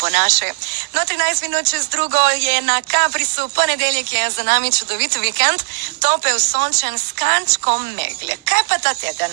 po naše. No, 13 minut čez drugo je na Caprisu, ponedeljek je za nami čudovit vikend, topel, sončen, s kančkom megle. Kaj pa ta teden?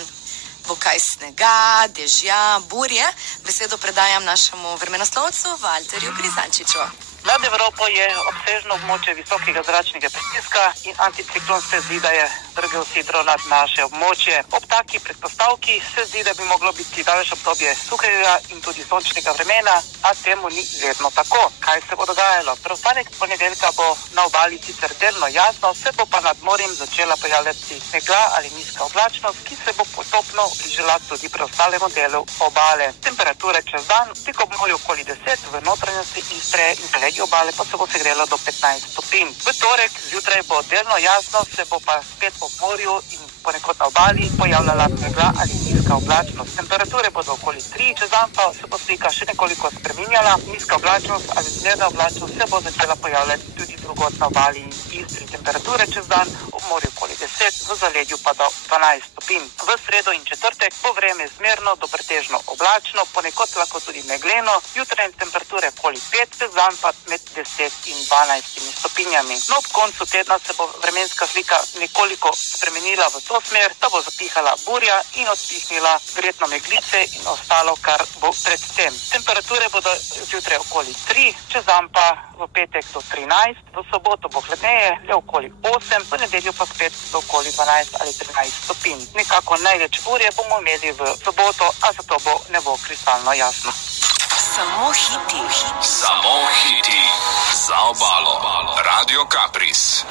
Bo kaj snega, dežja, burje? Besedo predajam našemu vremenoslovcu Valterju Grizančiču. Nad Evropo je obsežno območje visokega zračnega pritiska in anticiklon se zdi, da je vrgel sidro nad naše območje. Ob taki predpostavki se zdi, da bi moglo biti daljše obdobje suhega in tudi sončnega vremena, a temu ni vedno tako. Kaj se bo dogajalo? Preostanek ponedeljka bo na obali sicer delno jasno, se bo pa nad morjem začela pojavljati megla ali nizka oblačnost, ki se bo postopno bližala tudi preostalemu delu obale. Temperature čez dan, tik ob morju okoli 10, v notranjosti Istre in sredi obale pa se bo segrelo do 15 stopinj. V torek zjutraj bo delno jasno, se bo pa spet ob morju in ponekod na obali pojavljala megla ali nizka oblačnost. Temperature bodo okoli 3, čez dan pa se bo slika še nekoliko spreminjala. Nizka oblačnost ali zmerna oblačnost se bo začela pojavljati tudi drugod na obali in Istri. Temperature čez dan ob morju okoli 10, v zaledju pa do 12 stopinj. V sredo in četrtek bo vreme zmerno do pretežno oblačno, ponekod lahko tudi megleno. Jutranje temperature okoli 5, čez dan pa med 10 in 12 stopinjami. No, ob koncu tedna se bo vremenska slika nekoliko spremenila v to smer, da bo zapihala burja in odpihnila verjetno meglice in ostalo, kar bo pred tem. Temperature bodo zjutraj okoli 3, čez dan pa v petek do 13, v soboto bo hladneje, le okoli 8, v nedeljo pa spet do okoli 12 ali 13 stopinj. Nekako največ burje bomo imeli v soboto, a zato bo nebo kristalno jasno. Samo hiti. Samo hiti. Za obalo. Radio Capris.